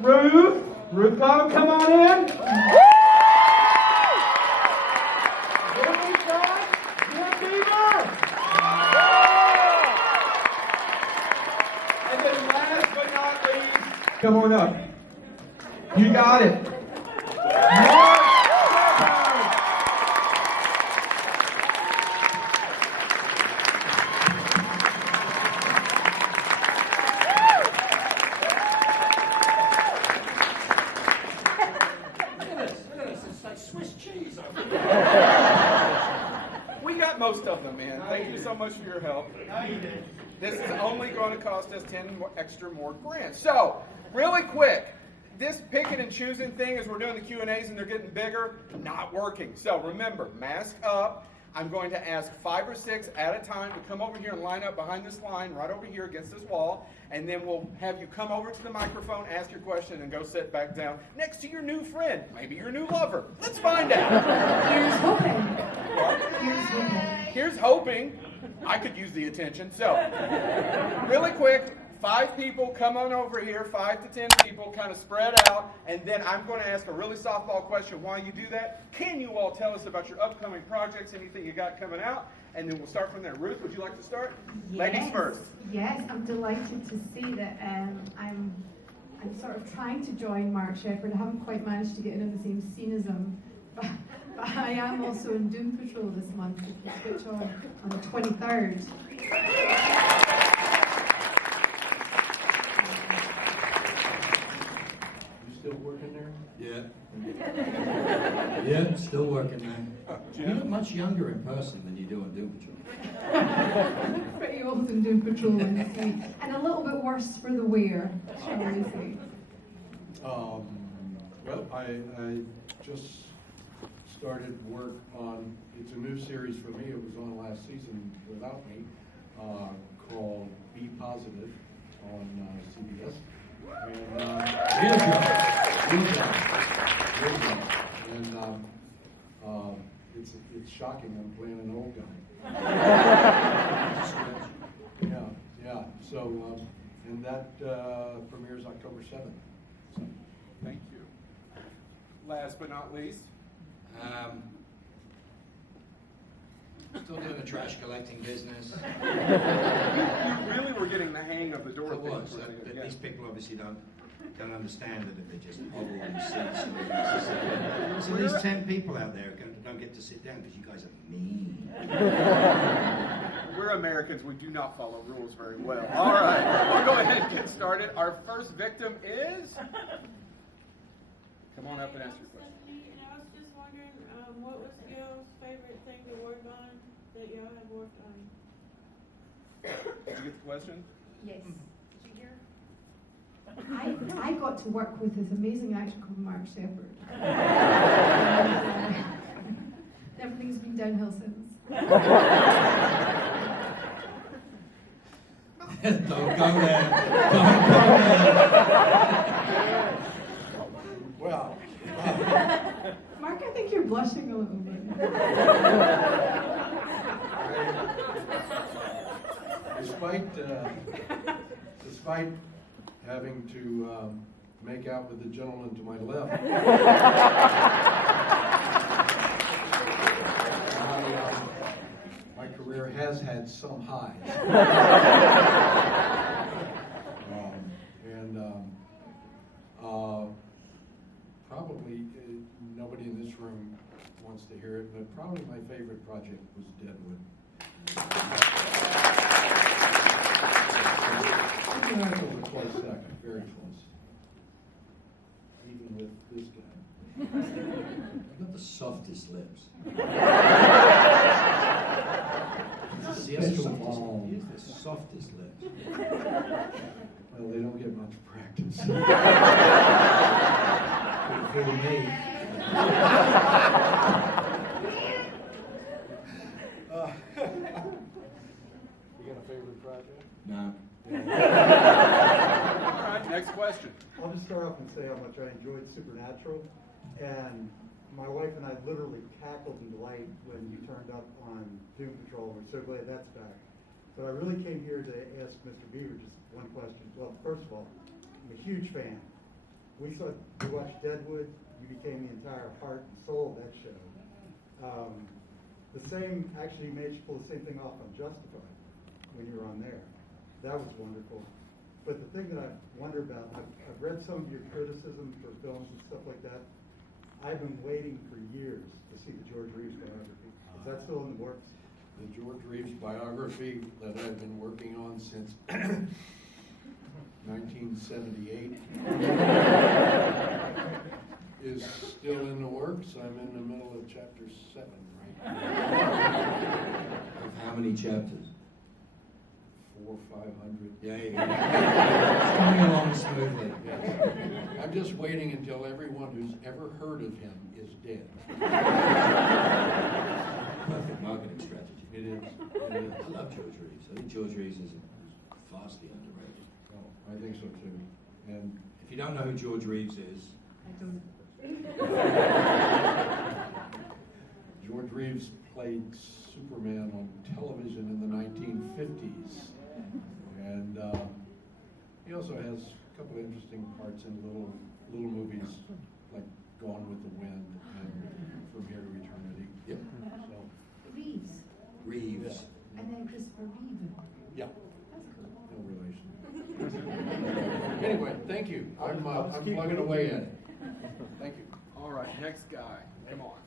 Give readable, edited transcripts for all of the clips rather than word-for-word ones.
Ruth Bottom, come on in. And then last but not least, come on up. You got it. Most of them, man. Thank you so much for your help. This is only going to cost us 10 extra more grand. So, really quick, this picking and choosing thing as we're doing the Q&As and they're getting bigger, not working. So remember, mask up. I'm going to ask 5 or 6 at a time to come over here and line up behind this line, right over here against this wall, and then we'll have you come over to the microphone, ask your question, and go sit back down next to your new friend, maybe your new lover. Let's find out. Here's hoping. Here's hoping. Here's hoping. I could use the attention. So, really quick, 5 people, come on over here, 5 to 10 people, kind of spread out, and then I'm going to ask a really softball question while you do that. Can you all tell us about your upcoming projects, anything you got coming out? And then we'll start from there. Ruth, would you like to start? Yes. Ladies first. Yes, I'm delighted to see that I'm sort of trying to join Mark Sheppard. I haven't quite managed to get in the same scene as him, but I am also in Doom Patrol this month, which will switch on the 23rd. Still working there? Yeah. Yeah, still working there. You look much younger in person than you do on Doom Patrol. Pretty old in Doom Patrol, honestly. And a little bit worse for the wear, shall we say. Well, I just started work on, it's a new series for me, it was on last season without me, called Be Positive on CBS. And it's shocking. I'm playing an old guy. Yeah. So and that premieres October 7th. So. Thank you. Last but not least. Still doing the trash collecting business. You really were getting the hang of the door. It was. But these people obviously don't understand that if they just hobble and sit. So these 10 people out there don't get to sit down because you guys are mean. We're Americans. We do not follow rules very well. All right. We'll go ahead and get started. Our first victim is... Come on up and ask your question. And I was just wondering, what was y'all's favorite thing to work on that y'all have worked on? Did you get the question? Yes. Did you hear? I got to work with this amazing actor called Mark Sheppard. Everything's been downhill since. Don't go there. Don't go there. Well, Mark, I think you're blushing a little bit. Despite having to make out with the gentleman to my left, my career has had some highs. Probably nobody in this room wants to hear it, but probably my favorite project was Deadwood. That was a close second, very close. Even with this guy. You've got the softest lips. He has the softest lips. Well, they don't get much practice. For me. You got a favorite project? No. All right, next question. I'll just start off and say how much I enjoyed Supernatural, and my wife and I literally cackled in delight when you turned up on Doom Patrol. We're so glad that's back. So I really came here to ask Mr. Beaver just one question. Well, first of all, I'm a huge fan. we watched Deadwood. You became the entire heart and soul of that show. The same actually made you pull the same thing off on Justified when you were on there. That was wonderful. But the thing that I wonder about, I've read some of your criticism for films and stuff like that. I've been waiting for years to see the George Reeves biography. Is that still in the works? The George Reeves biography that I've been working on since 1978 is still in the works. I'm in the middle of chapter 7 right now. Of how many chapters? 400 or 500. Yeah, it's coming along smoothly. Yes. I'm just waiting until everyone who's ever heard of him is dead. Perfect marketing strategy. It is. I love George Reeves. I think George Reeves is vastly underrated. Oh, I think so too. And If you don't know who George Reeves is, I don't. George Reeves played Superman on television in the 1950s. And he also has a couple of interesting parts in little movies like Gone with the Wind and From Here to Eternity. yep, So, Reeves. Reeves. And then Christopher Reeve. yeah, That's cool. no relation. Anyway, thank you. I'm plugging away at it. Thank you. All right, next guy. Come on.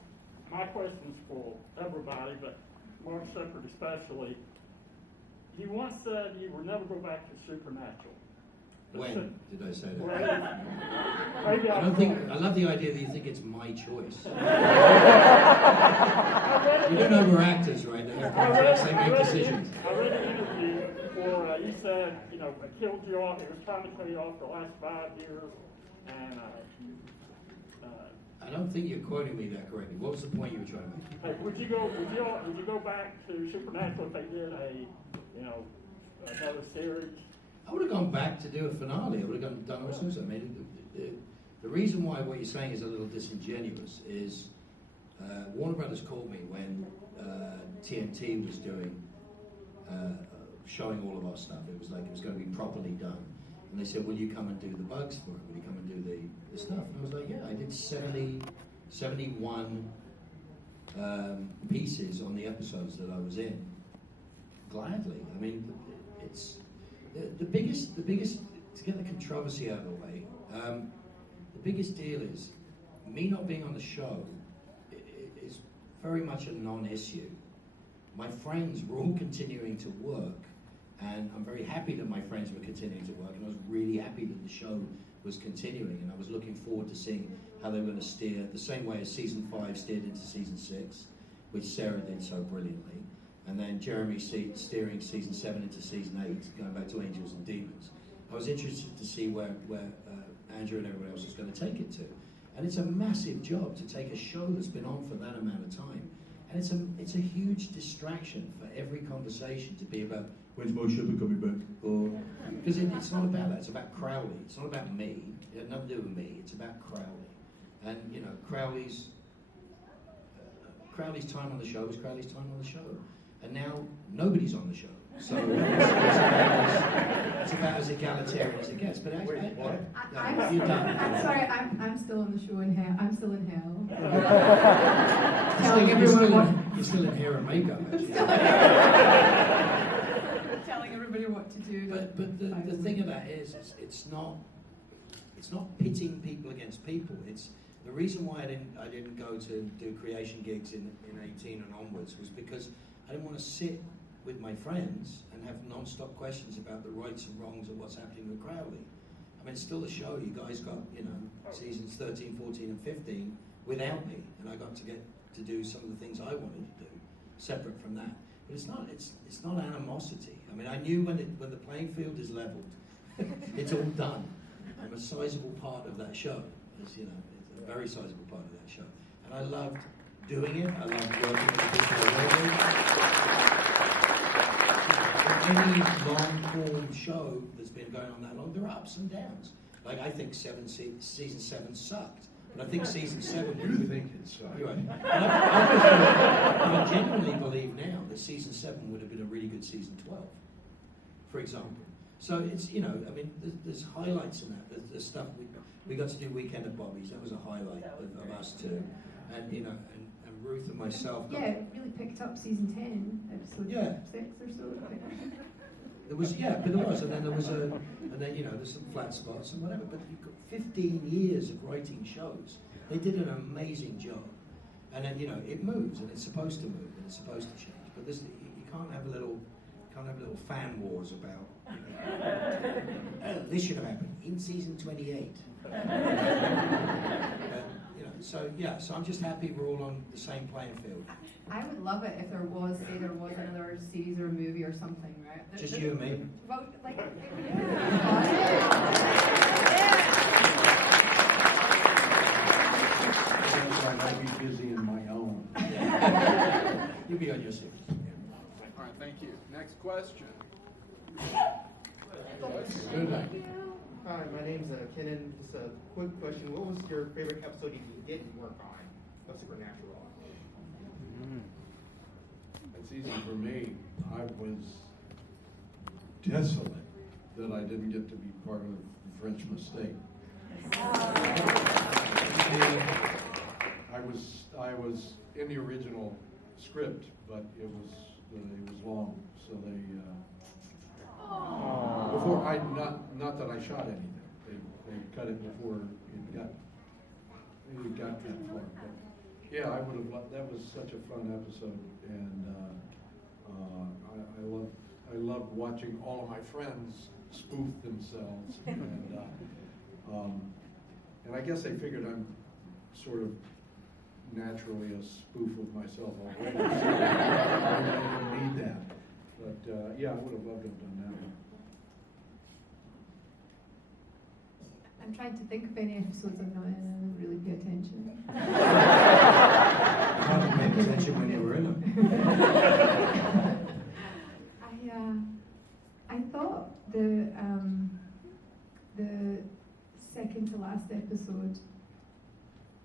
My question's for everybody, but Mark Shepard especially. You once said you would never go back to Supernatural. When did I say that? Maybe I love the idea that you think it's my choice. You do know we're actors, right? They have contracts, they make decisions. I read an interview where you said, it killed you off, it was trying to kill you off the last 5 years, and I don't think you're quoting me that correctly. What was the point you were trying to make? hey, would you go back to Supernatural if they did another series? I would have gone back to do a finale. I would have done all sorts. I mean, the reason why what you're saying is a little disingenuous is Warner Brothers called me when TNT was doing showing all of our stuff. It was like it was going to be properly done. And they said, will you come and do the bugs for it? Will you come and do the stuff? And I was like, yeah, I did 71 pieces on the episodes that I was in. Gladly. I mean, it's the biggest, to get the controversy out of the way, the biggest deal is me not being on the show is very much a non-issue. My friends were all continuing to work, and I'm very happy that my friends were continuing to work, and I was really happy that the show was continuing, and I was looking forward to seeing how they were going to steer, the same way as season 5 steered into season 6, which Sarah did so brilliantly, and then Jeremy steering season 7 into season 8, going back to Angels and Demons. I was interested to see where Andrew and everyone else was going to take it to, and it's a massive job to take a show that's been on for that amount of time. And it's a huge distraction for every conversation to be about, when's Mark Shepard coming back? Or because it's not about that. It's about Crowley. It's not about me. It had nothing to do with me. It's about Crowley. And Crowley's time on the show was Crowley's time on the show. And now nobody's on the show. So it's about as egalitarian as it gets. But actually, you're done. I'm sorry, I'm still on the show in hell. I'm still in hell. You're still in hair and makeup, actually. Telling everybody what to do. But the thing of that is it's not pitting people against people. It's the reason why I didn't go to do creation gigs in 18 and onwards was because I didn't want to sit with my friends and have non-stop questions about the rights and wrongs of what's happening with Crowley. I mean, it's still a show. You guys got, seasons 13, 14, and 15 without me, and I got to get to do some of the things I wanted to do, separate from that. But it's not animosity. I mean, I knew when the playing field is leveled, it's all done. I'm a sizable part of that show, it's a very sizable part of that show. And I loved doing it. I loved working with the people I work with. Any long-form show that's been going on that long, there are ups and downs. Like, I think season 7 sucked. But I think season 7 would have been... Right. I genuinely believe now that season 7 would have been a really good season 12, for example. So it's, you know, I mean, there's highlights in that. There's stuff we got to do Weekend at Bobby's. That was a highlight of us two, and you know, and Ruth and myself. Yeah, it really picked up season 10, episode 6 or so. There was, yeah, but there was, and then there was and then, you know, there's some flat spots and whatever, but you've got 15 years of writing shows. They did an amazing job. And then, you know, it moves, and it's supposed to move, and it's supposed to change. But this, you can't have little fan wars about, this should have happened in season 28. You know, so yeah, so I'm just happy we're all on the same playing field. I would love it if there was another series or a movie or something, right? Just you and me. Well, like, I might be busy in my own. You'll be on your series. All right, thank you. Next question. Good night. Hi, my name's Kenan. Just a quick question. What was your favorite episode you didn't work on of Supernatural? It's easy for me. I was desolate that I didn't get to be part of the French Mistake. I was in the original script, but it was long, so they before I not that I shot anything. They cut it before it got that far. But yeah, I would have loved. That was such a fun episode, and I loved watching all of my friends spoof themselves, and I guess they figured I'm sort of naturally a spoof of myself already, so I didn't need that. But yeah, I would have loved to have done that one. I'm trying to think of any episodes I'm not in and I don't really pay attention. I didn't pay attention when you were in them. I thought the second to last episode,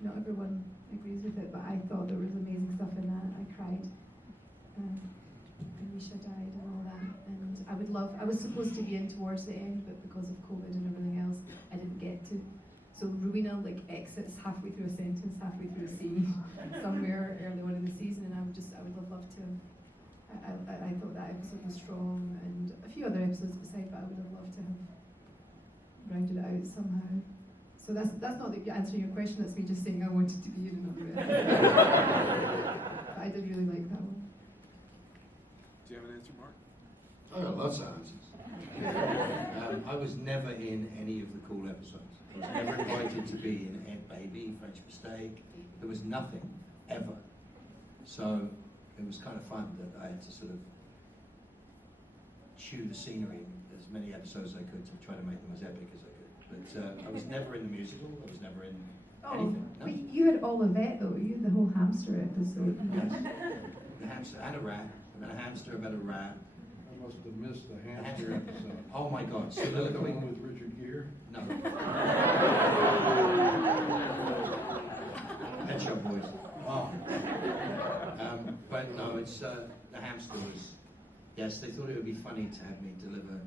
not everyone agrees with it, but I thought there was amazing stuff in that. I cried. And Misha died and all that. And I was supposed to be in towards the end, but because of COVID and everything else, I didn't get to. So Rowena exits halfway through a sentence, halfway through a scene, somewhere early on in the season, and I would have loved to. I thought that episode was strong, and a few other episodes beside, but I would have loved to have rounded it out somehow. So that's not answering your question. That's me just saying I wanted to be in another episode. But I did really like that one. Do you have an answer, Mark? I got lots of answers. I was never in any of the cool episodes. I was never invited to be in Ed Baby, French Mistake. There was nothing, ever. So it was kind of fun that I had to sort of chew the scenery in as many episodes as I could to try to make them as epic as I could. But I was never in the musical. I was never in anything. No. But you had all of that though. You had the whole hamster episode. Yes. The hamster and a rat. I met a hamster, I met a rat. I must have missed the hamster episode. Oh my God! Is that the Soliloquy. one with Richard Gere? No. Pet Shop Boys. Oh. But no, it's the hamster was. Yes, they thought it would be funny to have me deliver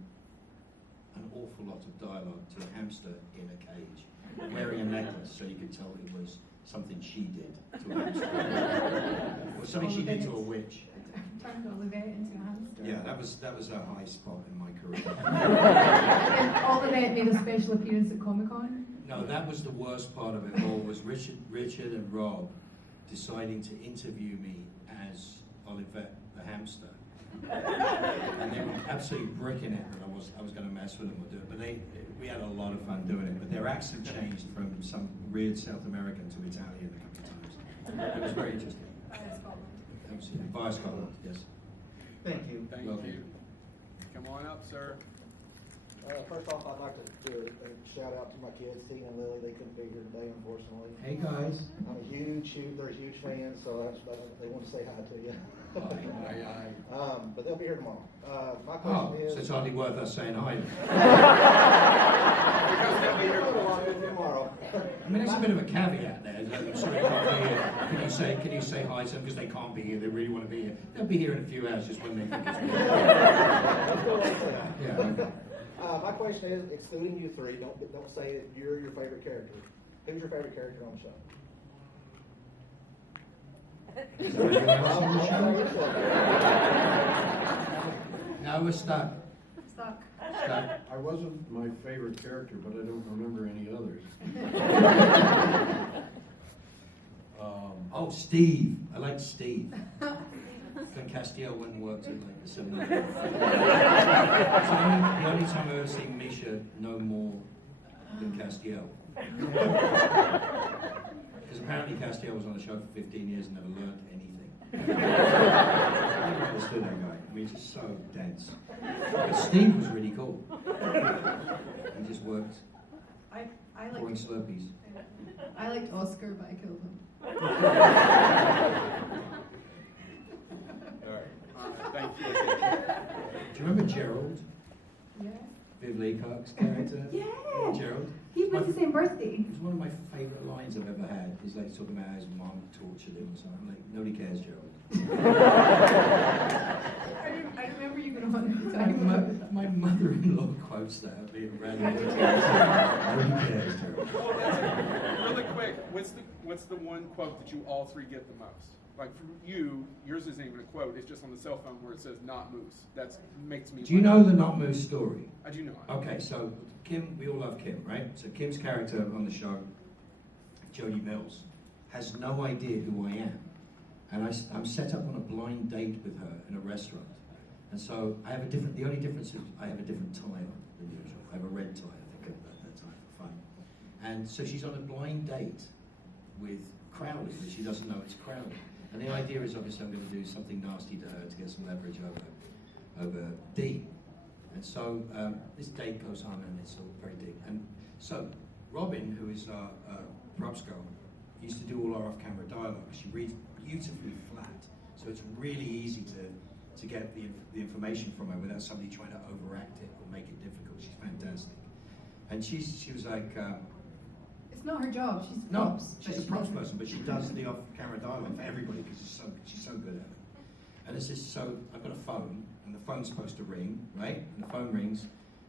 an awful lot of dialogue to a hamster in a cage, wearing a necklace, so you could tell it was something she did to a hamster, or something she did to a witch. Turned Olivet into a hamster. Yeah, that was a high spot in my career. And Olivet made a special appearance at Comic-Con. No, that was the worst part of it all. Was Richard and Rob deciding to interview me as Olivet the hamster, and they were absolutely bricking it that I was going to mess with them or do it. But we had a lot of fun doing it. But their accent changed from some weird South American to Italian a couple of times. It was very interesting. Absolutely. Via Scotland, yes. Thank you. Thank Welcome. you. Come on up, sir. First off, I'd like to do a shout out to my kids, Tina and Lily. They couldn't be here today, unfortunately. Hey guys. I'm they're huge fans, so they want to say hi to you. Aye. But they'll be here tomorrow. My Oh, question is. so it's hardly worth us saying hi. Tomorrow. I mean, there's a bit of a caveat there. I'm sorry, can't be here. Can you say hi to them because they can't be here? They really want to be here. They'll be here in a few hours, just when they think it's good. That's what I'm saying. Yeah. Okay. My question is, excluding you three, don't say that you're your favorite character. Who's your favorite character on the show? Is there anyone else on the show? No, we're stuck. Stuck. Stuck. I wasn't my favorite character, but I don't remember any others. Oh, Steve. I like Steve. Then Castiel went and worked at like the 7-Eleven. It's the only time I've ever seen Misha no more than Castiel. Because apparently Castiel was on the show for 15 years and never learned anything. I never understood that guy. I mean, he's just so dense. But Steve was really cool. He just worked pouring Slurpees. I liked Oscar, but I killed him. All right. Thank you. Do you remember Gerald? Yeah. Viv Leacock's character? Yeah. Gerald? He was the same birthday. It was one of my favourite lines I've ever had. He's like talking about how his mom tortured him or something. I'm like, nobody cares, Gerald. I remember you going to want to be talking about My mother-in-law quotes that being random. Nobody cares, Gerald. Well, that's it. Really quick, what's the one quote that you all three get the most? Like for you, yours isn't even a quote. It's just on the cell phone where it says "not moose." That makes me. Do you know the Not Moose story? I do not. Okay, so Kim, we all love Kim, right? So Kim's character on the show, Jodie Mills, has no idea who I am. And I'm set up on a blind date with her in a restaurant. And so I have the only difference is I have a different tie on than usual. I have a red tie, I think, at that time for fun. And so she's on a blind date with Crowley, but she doesn't know it's Crowley. And the idea is obviously I'm going to do something nasty to her to get some leverage over Dean. And so this date goes on and it's all very deep. And so Robin, who is our props girl, used to do all our off-camera dialogue. She reads beautifully flat, so it's really easy to get the information from her without somebody trying to overact it or make it difficult. She's fantastic. And she was like, It's not her job. She's a no, props. she's a props person, but she does the off-camera dialogue for everybody because she's so good at it. And it's just so, I've got a phone, and the phone's supposed to ring, right? And the phone rings,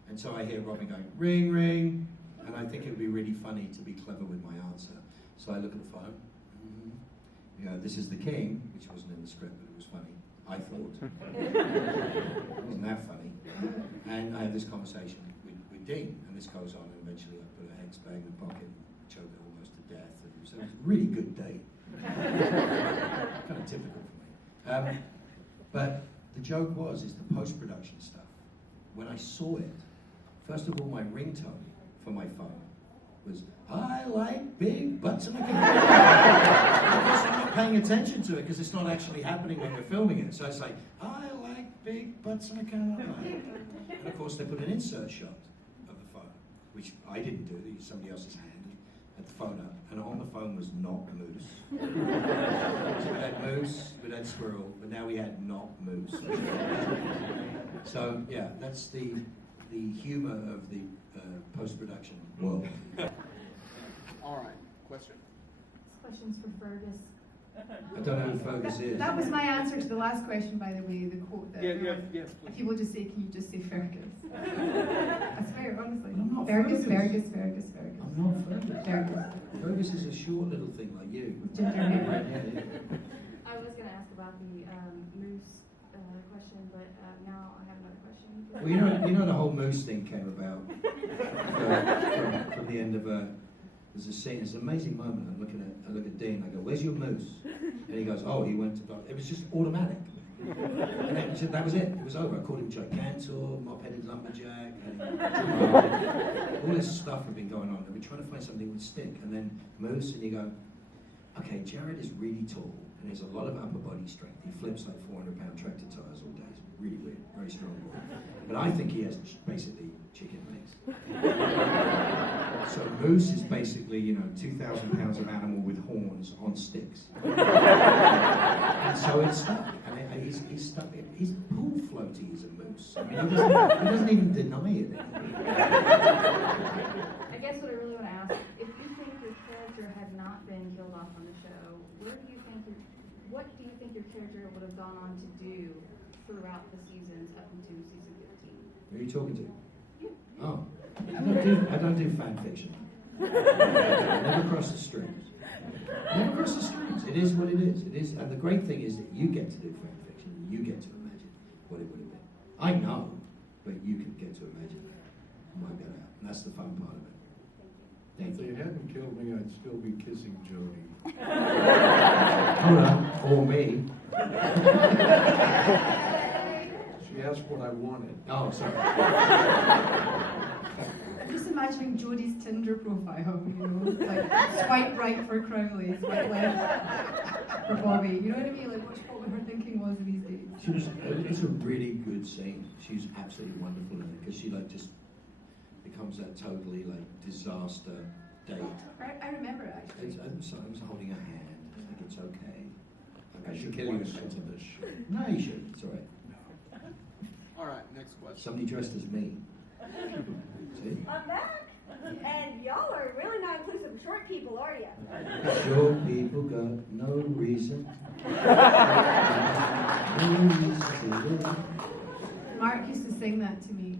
and so I hear Robin going, ring, ring, and I think it would be really funny to be clever with my answer. So I look at the phone, you know, this is the king, which wasn't in the script, but it was funny, I thought. It wasn't that funny. And I have this conversation with Dean, and this goes on, and eventually I put a hex bag in the pocket and choke her almost to death. And so it was a really good date. Kind of typical for me. But the joke is the post-production stuff. When I saw it, first of all, my ringtone for my phone was, I like big butts in my car. Of course, I'm not paying attention to it because it's not actually happening when we're filming it. So it's like, I like big butts in my car. And of course, they put an insert shot of the phone, which I didn't do. They used somebody else's hand. Had the phone up, and on the phone was not moose. So we had moose, we had squirrel, but now we had not moose. So yeah, that's the humor of the post-production world. All right. Question. This question's for Fergus. I don't know who Fergus is. That was my answer to the last question, by the way, the quote that Yes, if please. people just say, can you just say Fergus? That's fair, honestly. I'm not Fergus. I'm not Fergus. Fergus. Fergus is a short little thing like you. Ginger hair. I was going to ask about the moose question, but now I have another question. Well, you know the whole moose thing came about from the end of there's a scene. It's an amazing moment. I look at Dean. I go, "Where's your moose?" And he goes, "Oh, he went to." It was just automatic. And that was it. It was over. I called him Gigantor, mop-headed lumberjack, all this stuff had been going on. And we're trying to find something that would stick. And then moose, and you go, "Okay, Jared is really tall and he has a lot of upper body strength. He flips like 400-pound tractor tires all day. He's really weird, very strong. But I think he has basically chicken legs." So moose is basically, 2,000 pounds of animal with horns on sticks. And so it's stuck. And he's stuck. He's pool floaty as a moose. I mean, he doesn't even deny it. I guess what I really want to ask, if you think your character had not been killed off on the show, what do you think your character would have gone on to do throughout the seasons up until season 15? Who are you talking to? You. Oh, I don't do fan fiction. Never cross the streams. Never cross the streams. It is what it is. It is, and the great thing is that you get to do fan fiction. You get to imagine what it would have been. I know, but you can get to imagine it and work that out. And that's the fun part of it. Thank If you. they hadn't killed me, I'd still be kissing Jody. Hold on, or me. She asked what I wanted. Oh, sorry. I'm just imagining Jodie's Tinder profile, you know, like swipe right for Crowley, swipe left for Bobby. You know what I mean? Like, what her thinking was these days. It's a really good scene. She's absolutely wonderful in it because she like just becomes that totally like disaster date. I remember it actually. I was holding her hand. Like it's okay. I should kill you watch in some front of of this shit. No, you shouldn't. It's all right. All right, next question. Somebody dressed as me. See? I'm back, and y'all are really not inclusive of short people, are ya? Short people got no reason. Mark used to sing that to me.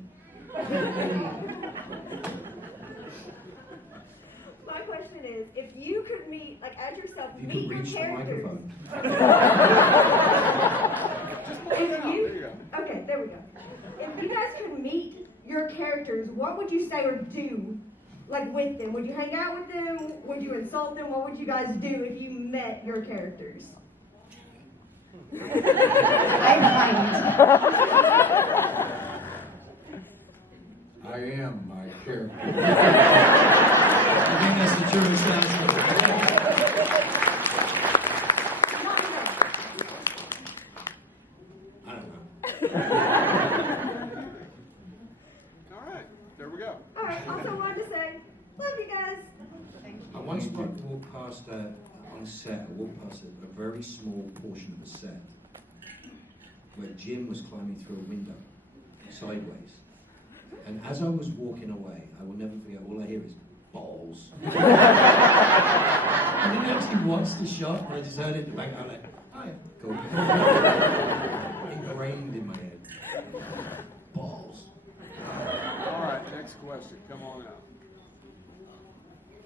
My question is, if you could meet, like as yourself, You meet can your reach the characters. microphone. Just pull it out. There you go. Okay, there we go. If you guys could meet your characters, what would you say or do, like with them? Would you hang out with them? Would you insult them? What would you guys do if you met your characters? I am my character. I think that's the truest answer. I don't know. All right, there we go. All right, also wanted to say, love you guys. I once walked past on set. I walked past a very small portion of a set where Jim was climbing through a window sideways. And as I was walking away, I will never forget, all I hear is balls. I didn't actually watch the shot, but I just heard it in the back. I'm like, oh yeah, cool. Ingrained in my head. Balls. All right, next question. Come on out.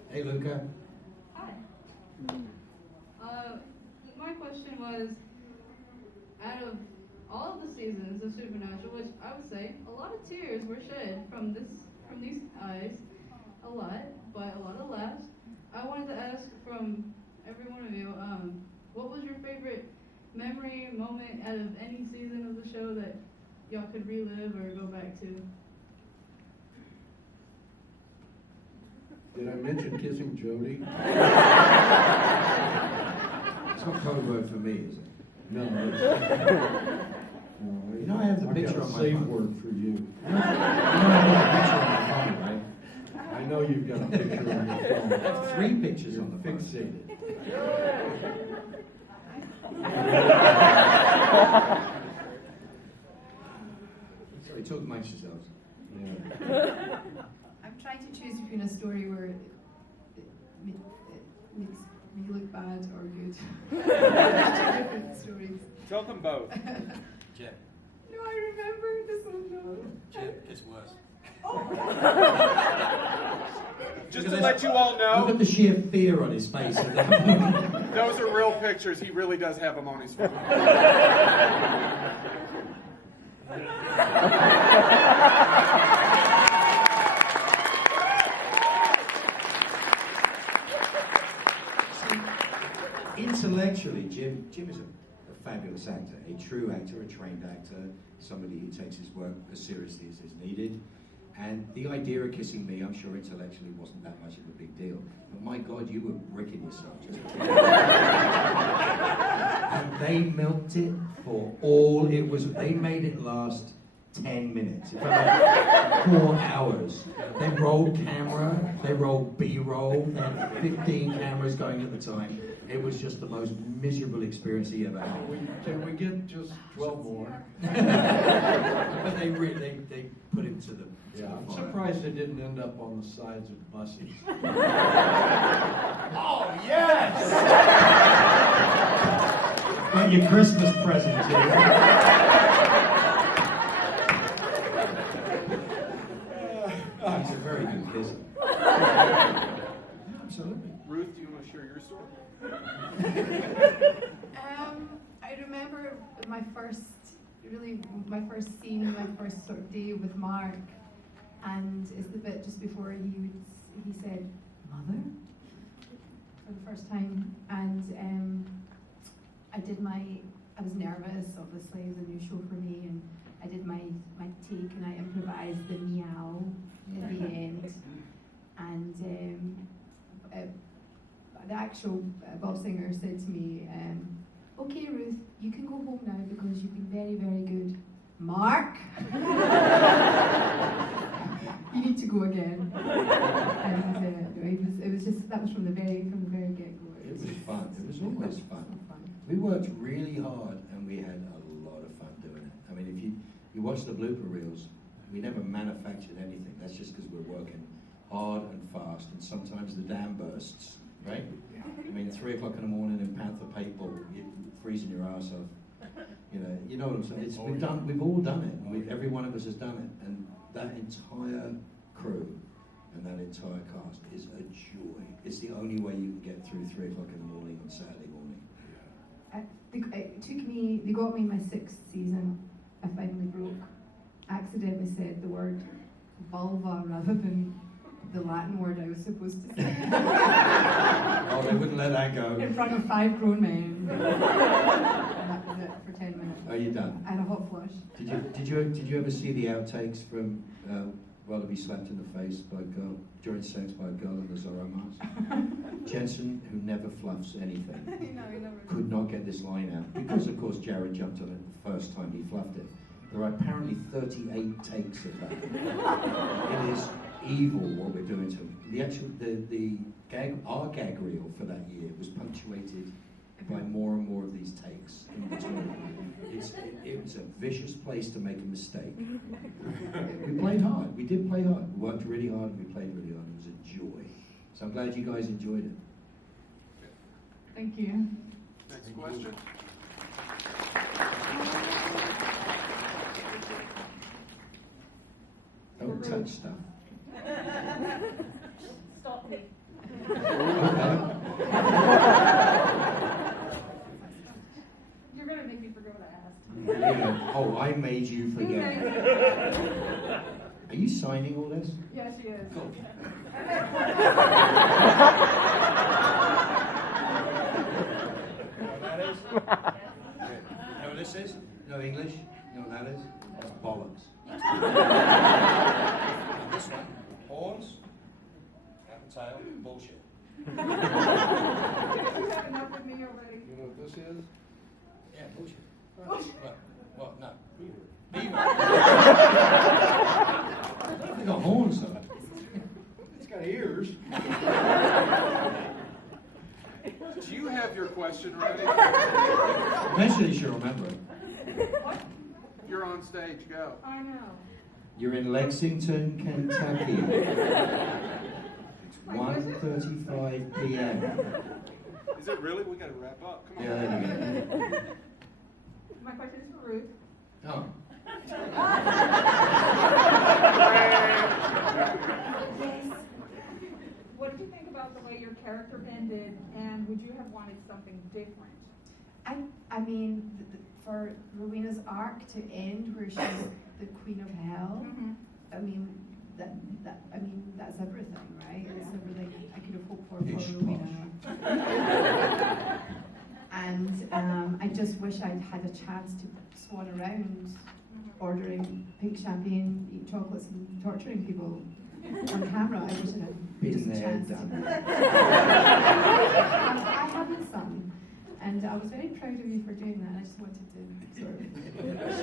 Hey, Luca. Hi. My question was, out of all of the seasons of Supernatural, which I would say a lot of tears were shed from these eyes, a lot, but a lot of laughs. I wanted to ask from every one of you, what was your favorite memory moment out of any season of the show that y'all could relive or go back to? Did I mention kissing Jody? It's not code word for me, is it? No. You know I have the picture got on a my safe phone. word for you. You know I have the picture on my phone, right? I know you've got a picture on your phone. I have 3 pictures on the phone. Fixated. Sorry, talk amongst yourselves. Yeah. I'm trying to choose between a story where it makes me look bad or good. There's 2 different stories. Tell them both. Jim. No, I remember this one. No. Jim, it's worse. Just to let you all Look at know, the sheer fear on his face at that moment. those are real pictures. He really does have them on his phone. Intellectually, Jim is a fabulous actor, a true actor, a trained actor, somebody who takes his work as seriously as is needed. And the idea of kissing me, I'm sure intellectually wasn't that much of a big deal. But my God, you were bricking yourself. And they milked it for all it was. They made it last 10 minutes. It felt like 4 hours. They rolled camera, they rolled B-roll, they had 15 cameras going at the time. It was just the most miserable experience he ever had. Can we get just 12 more? But they put him to the Yeah, I'm fire. surprised they didn't end up on the sides of buses. Oh, yes! Like your Christmas present, Jim. Absolutely. Ruth, do you want to share your story? I remember my first scene, my first sort of day with Mark, and it's the bit just before he said, "Mother," for the first time, and I was nervous, obviously, it was a new show for me, and I did my take and I improvised the meow at the end, and the actual Bob Singer said to me, "Okay, Ruth, you can go home now because you've been very, very good. Mark, you need to go again." And it was just, that was from the very get-go. It was fun. It was always fun. We worked really hard and we had a lot of fun doing it. I mean, if you watch the blooper reels, we never manufactured anything. That's just because we're working hard and fast, and sometimes the dam bursts, right? I mean, 3 o'clock in the morning in Panther paintball, you're freezing your ass off. You know what I'm saying? We've all done it. Every one of us has done it, and that entire crew and that entire cast is a joy. It's the only way you can get through 3 o'clock in the morning on Saturday morning. They got me in my 6th season. I finally accidentally said the word vulva rather than the Latin word I was supposed to say. Oh, they wouldn't let that go. In front of 5 grown men. And that was it for 10 minutes. Are you done? I had a hot flush. Did you ever see the outtakes from Rather Be Slapped in the Face by a girl during sex by a girl in the Zorro mask? Jensen, who never fluffs anything, could not get this line out because, of course, Jared jumped on it the first time he fluffed it. There are apparently 38 takes of that. It is evil what we're doing to him. Our gag reel for that year was punctuated by more and more of these takes in between. It was a vicious place to make a mistake. We played hard. We did play hard. We worked really hard and we played really hard. It was a joy. So I'm glad you guys enjoyed it. Thank you. Next question. Don't touch stuff. Stop me. You're gonna make me forget what I asked. Oh, I made you forget. Are you signing all this? Yeah, she is. Cool. That is? You know what this is? No English? You know what that is? That's bollocks. And this one, horns, hat and tail, bullshit. You have enough with me already. You know what this is? Yeah, bullshit. What? No. Beaver. They got horns though. It's got ears. Do you have your question ready? Eventually she'll remember it. You're on stage, go. I know. You're in Lexington, Kentucky. It's 1:35 p.m. Is it really? We got to wrap up. Come on. Yeah, there you go. My question is for Ruth. Oh. What did you think about the way your character ended, and would you have wanted something different? I mean, for Rowena's arc to end where she's the queen of hell, I mean, that's everything, right? It's everything I could have hoped for Rowena. And I just wish I'd had a chance to swan around ordering pink champagne, eating chocolates and torturing people on camera. I wish I'd had just a chance to. I haven't, son. And I was very proud of you for doing that. I just wanted to sort of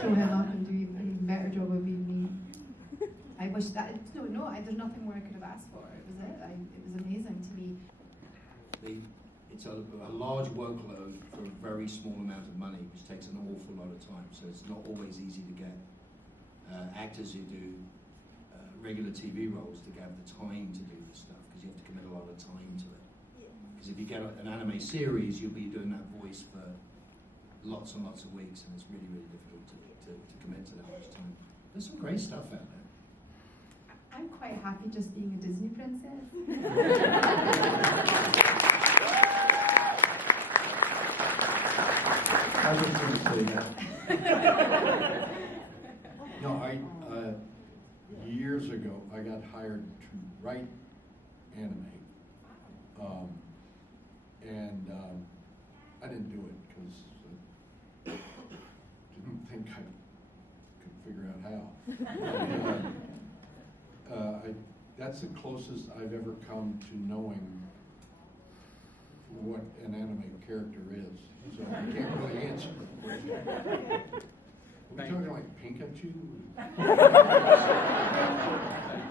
show him up and do an even better job of being me. I wish that, there's nothing more I could have asked for. It was it. It was amazing to me. It's a large workload for a very small amount of money, which takes an awful lot of time. So it's not always easy to get actors who do regular TV roles to have the time to do this stuff, because you have to commit a lot of time to it. Because if you get an anime series, you'll be doing that voice for lots and lots of weeks, and it's really, really difficult to commit to that much time. There's some great stuff out there. I'm quite happy just being a Disney princess. I was going to say that. No, years ago, I got hired to write anime. I didn't do it because I didn't think I could figure out how. That's the closest I've ever come to knowing what an anime character is. So I can't really answer the question. Are we talking like Pikachu? Thank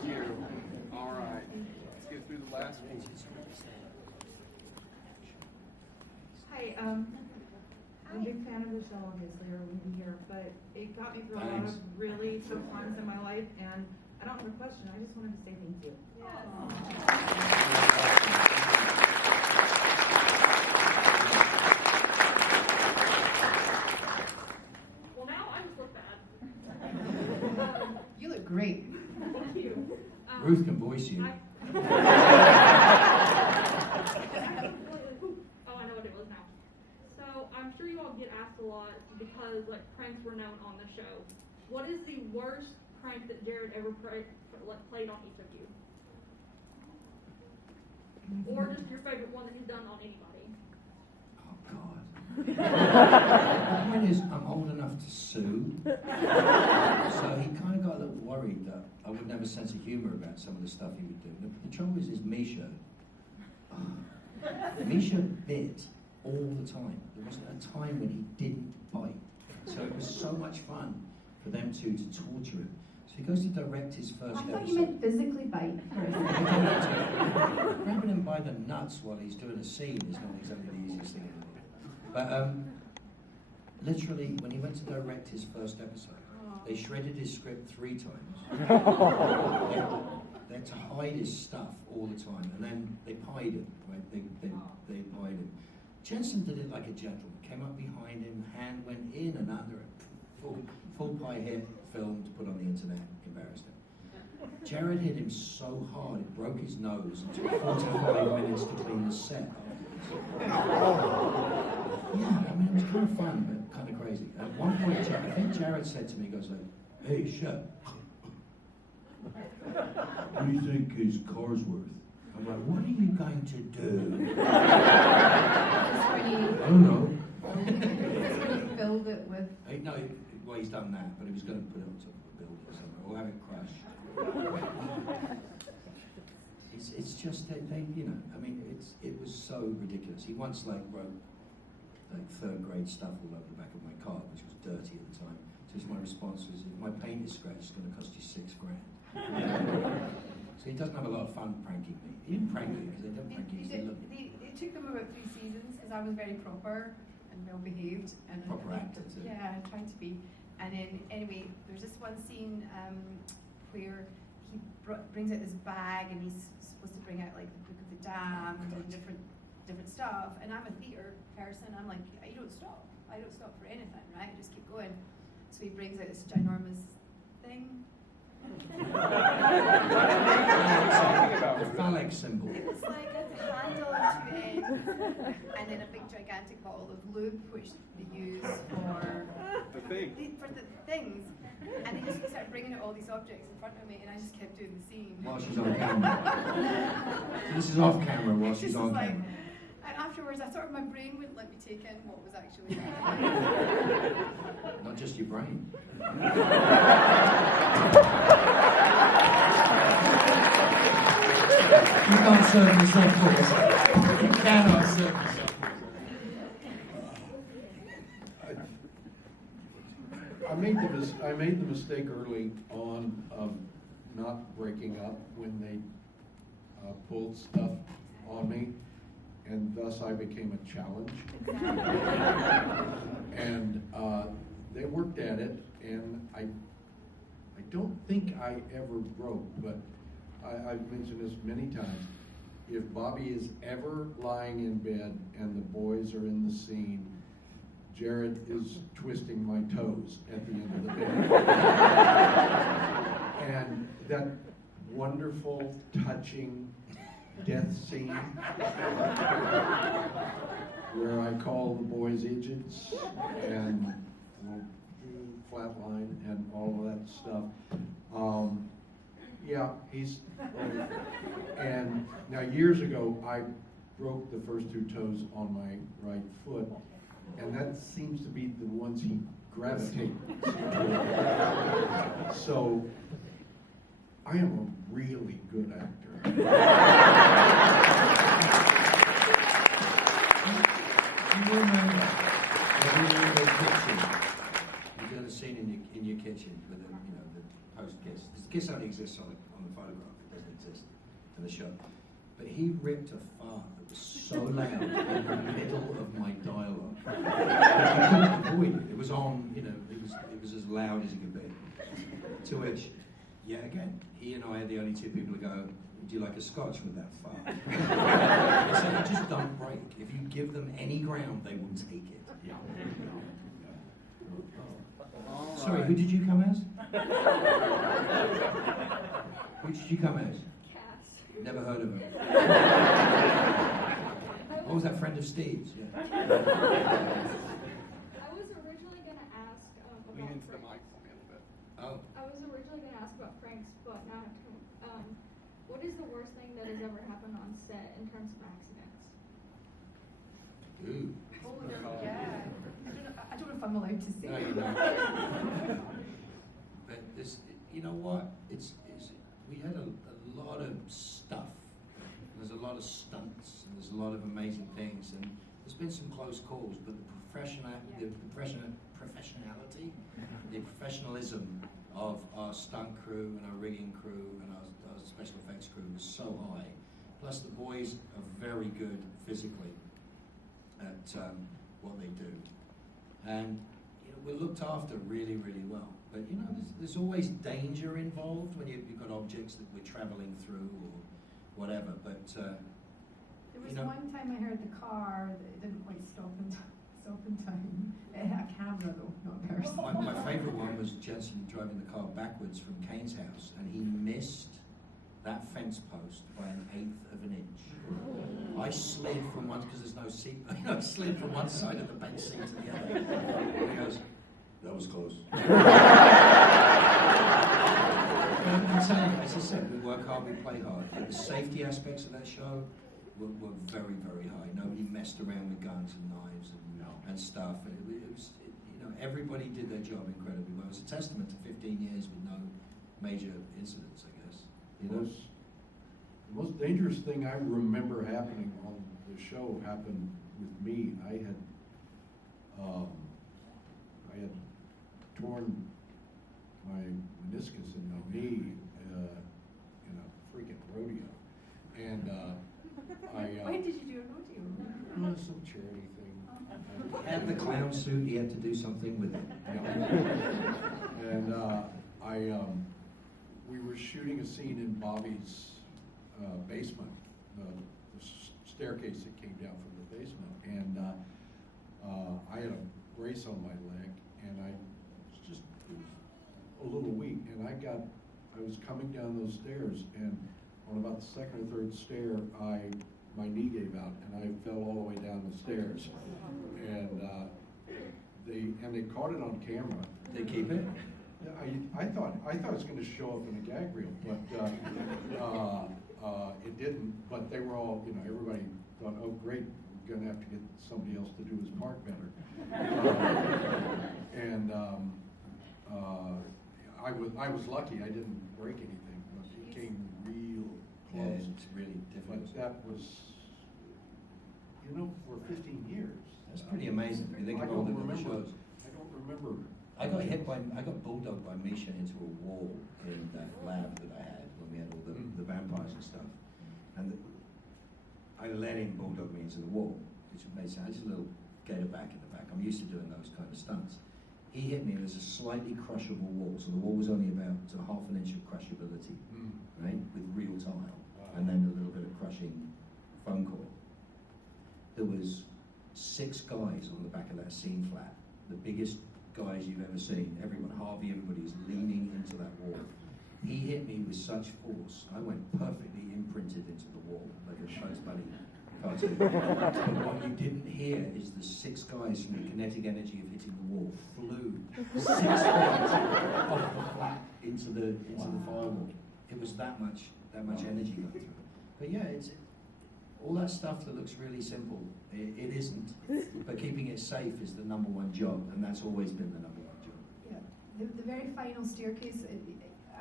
you. All right. Let's get through the last one. Hi, I'm a big fan of the show, obviously, or we'd be here, but it got me through a lot of really tough times in my life, and I don't have a question, I just wanted to say thank you. Well, now I just look bad. You look great. Thank you. Ruth can voice you. Oh, I know what it was now. So I'm sure you all get asked a lot because like pranks were known on the show. What is the worst prank that Jared ever played on each of you? Or just your favorite one that he's done on anybody? Oh, God. The point is, I'm old enough to sue. So he kind of got a little worried that I wouldn't have a sense of humor about some of the stuff he would do. The trouble is Misha. Misha bit all the time. There wasn't a time when he didn't bite. So it was so much fun for them two to torture him. So he goes to direct his first I episode. thought you meant physically bite. Grabbing him by the nuts while he's doing a scene is not exactly the easiest thing in the world. But literally, when he went to direct his first episode, they shredded his script 3 times. They had to hide his stuff all the time, and then they pied him, right? They pied him. Jensen did it like a gentleman. Came up behind him, hand went in and under it. Full pie hit, filmed, put on the internet, embarrassed him. Jared hit him so hard it broke his nose and took 45 minutes to clean the set. Yeah, I mean, it was kind of fun, but kind of crazy. At one point, I think Jared said to me, he goes like, "Hey, Shep, what do you think his car's worth?" I'm like, "What are you going to do?" I don't know. Just when you filled it with. No, well, he's done that, but he was going to put it on top of a building or something, or have it crash. It's just that they, you know, I mean, it was so ridiculous. He once wrote 3rd grade stuff all over the back of my car, which was dirty at the time. So my response was, "If my paint is scratched, it's going to cost you $6 grand." So he doesn't have a lot of fun pranking me. He didn't prank me because they don't prank you. It took them about 3 seasons because I was very proper and well behaved. And Proper actor too. Yeah, I tried to be. And then anyway, there's this one scene where he brings out this bag and he's supposed to bring out like the Book of the Damned and different stuff. And I'm a theatre person. I'm like, you don't stop. I don't stop for anything, right? Just keep going. So he brings out this ginormous thing. The phallic symbol. It was like a handle on 2 ends, and then a big gigantic bottle of lube, which they use for the things. And they just started bringing out all these objects in front of me, and I just kept doing the scene. While she's on camera. This is off camera while she's on camera. And afterwards, my brain wouldn't let me take in what was actually happening. Not just your brain. You can't serve yourself pause. You cannot serve yourself pause. I made the mistake early on of not breaking up when they pulled stuff on me, and thus I became a challenge. And they worked at it, and I don't think I ever broke, but I've mentioned this many times. If Bobby is ever lying in bed and the boys are in the scene, Jared is twisting my toes at the end of the bed. And that wonderful, touching death scene where I call the boys agents and flatline and all of that stuff. Yeah, he's, and now years ago, I broke the first 2 toes on my right foot, and that seems to be the ones he gravitates toward. So, I am a really good actor. You remember the kitchen? You done a scene in your kitchen with the post kiss. The kiss only exists on the photograph. It doesn't exist in the show. But he ripped a fart that was so loud in the middle of my dialogue. I couldn't avoid it. It was on. It was as loud as it could be. To which, yeah, again, he and I are the only 2 people who go, do you like a scotch with that fart? I said, they just don't break. If you give them any ground, they will take it. Yeah. Sorry, who did you come as? Who did you come as? Cass. Never heard of him. What was that friend of Steve's? Yeah. I was originally going to ask about Lean into the Frank. mic for me a little bit. Oh. I was originally going to ask about Frank's, but now I have to. What is the worst thing that has ever happened on set in terms of accidents? Ooh. Oh, no, yeah. I don't know if I'm allowed to say. No, you're not. But this, you know what? We had a lot of stuff. There's a lot of stunts, and there's a lot of amazing things, and there's been some close calls. But the professionality, the professionalism of our stunt crew and our rigging crew and our special effects crew was so high. Plus, the boys are very good physically at what they do, and we're looked after really, really well. But there's always danger involved when you've got objects that we're traveling through or whatever. But There was one time I heard the car that it didn't quite stop in time. It had a camera though, not a person. my favourite one was Jensen driving the car backwards from Kane's house, and he missed that fence post by 1/8 of an inch. I slid from one, because there's no seat, I slid from one side of the bench seat to the other. And he goes, that was close. I'm telling you, as I said, we work hard, we play hard. The safety aspects of that show were very, very high. Nobody messed around with guns and knives and stuff. And it was everybody did their job incredibly well. It was a testament to 15 years with no major incidents, I guess. The most dangerous thing I remember happening on the show happened with me. I had torn my meniscus in my knee in a freaking rodeo, and Why did you do a rodeo? Some charity thing. Had the clown suit, he had to do something with it. And we were shooting a scene in Bobby's basement, the staircase that came down from the basement, and I had a brace on my leg, and it was a little weak, and I was coming down those stairs, and on about the second or third stair, my knee gave out, and I fell all the way down the stairs, and they caught it on camera. They keep it? Yeah, I thought it was going to show up in a gag reel, but it didn't. But they were all, everybody thought, oh great, we're going to have to get somebody else to do his part better. I was lucky. I didn't break anything, but it came real close. Yeah, it's really difficult. But that was, for 15 years. That's pretty amazing. You think I of all don't the remember. shows. I don't remember. I got bulldogged by Misha into a wall in that lab that I had when we had all the vampires and stuff. And I let him bulldog me into the wall, which made sense. Just a little gator back in the back. I'm used to doing those kind of stunts. He hit me, and there's a slightly crushable wall. So the wall was only about half an inch of crushability, right, with real tile, and then a little bit of crushing foam core. There was 6 guys on the back of that scene flat, the biggest guys you've ever seen. Everybody was leaning into that wall. he hit me with such force, I went perfectly imprinted into the wall, like a Bugs Bunny cartoon. But what you didn't hear is the 6 guys from the kinetic energy of hitting the wall flew 6 feet off the flat into the firewall. It was that much energy going through it. But yeah, it's all that stuff that looks really simple. It isn't. But keeping it safe is the #1 job, and that's always been the #1 job. Yeah, the very final staircase.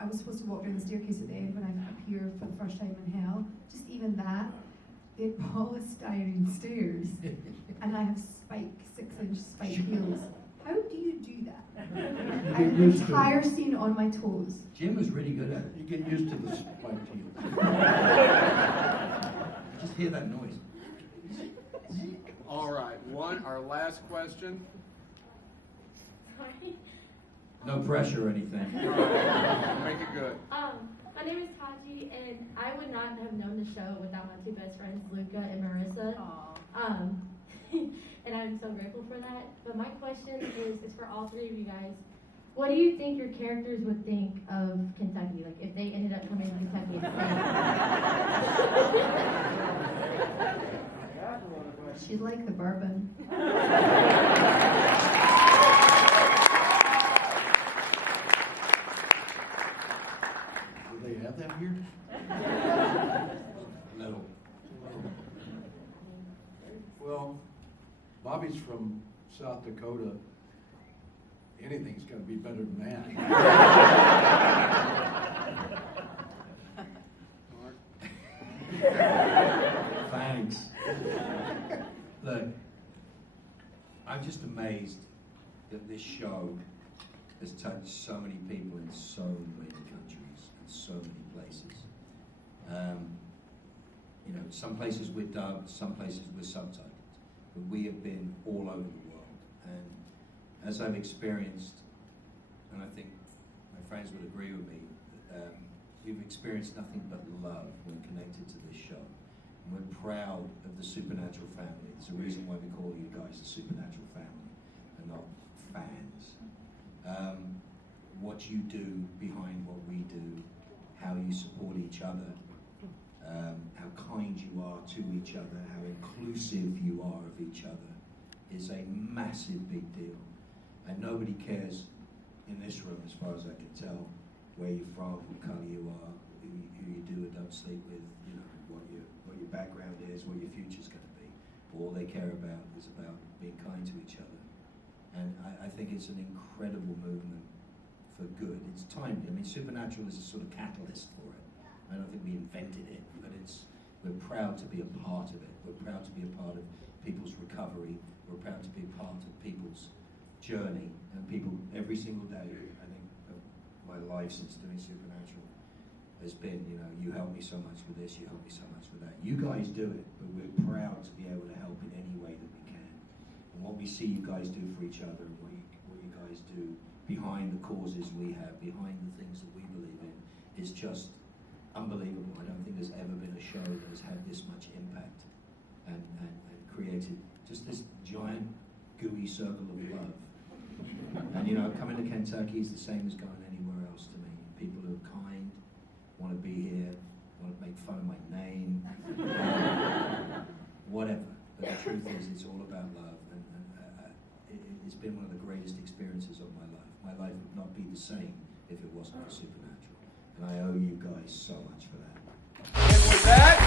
I was supposed to walk down the staircase at the end when I appear for the first time in hell. Just even that, they had polystyrene stairs, and I have 6-inch spike heels. How do you do that? I had the entire scene on my toes. Jim was really good at it. You get used to the spiked heels. Just hear that noise. All right, our last question. Sorry. No pressure or anything. All right, make it good. My name is Taji, and I would not have known the show without my 2 best friends, Luca and Marissa. And I'm so grateful for that. But my question is for all 3 of you guys. What do you think your characters would think of Kentucky? Like if they ended up coming to Kentucky and staying? She'd like the bourbon. Do they have that here? Little. Well, Bobby's from South Dakota. Anything's going to be better than that. Thanks. Look, I'm just amazed that this show has touched so many people in so many countries and so many places. You know, some places we're dubbed, some places we're subtitled, but we have been all over the world. And as I've experienced, and I think my friends would agree with me, we've experienced nothing but love when connected to this show. And we're proud of the Supernatural family. There's a reason why we call you guys the Supernatural family and not fans. What you do behind what we do, how you support each other, how kind you are to each other, how inclusive you are of each other is a massive big deal. And nobody cares in this room, as far as I can tell, where you're from, what colour you are, who you do or don't sleep with, you know, what your background is, what your future's going to be. All they care about is about being kind to each other. And I think it's an incredible movement for good. It's timely. I mean, Supernatural is a sort of catalyst for it. I don't think we invented it, but we're proud to be a part of it. We're proud to be a part of people's recovery. We're proud to be a part of people's journey. And people, every single day, I think, of my life since doing Supernatural has been, you know, you help me so much with this, you help me so much with that. You guys do it, but we're proud to be able to help in any way that we can. And what we see you guys do for each other, and what you guys do behind the causes we have, behind the things that we believe in, is just unbelievable. I don't think there's ever been a show that has had this much impact and created just this giant gooey circle of love. And you know, coming to Kentucky is the same as going anywhere else to me. People who are kind, want to be here, want to make fun of my name, whatever. But the truth is, it's all about love, and it's been one of the greatest experiences of my life. My life would not be the same if it wasn't for Supernatural. And I owe you guys so much for that. And with that,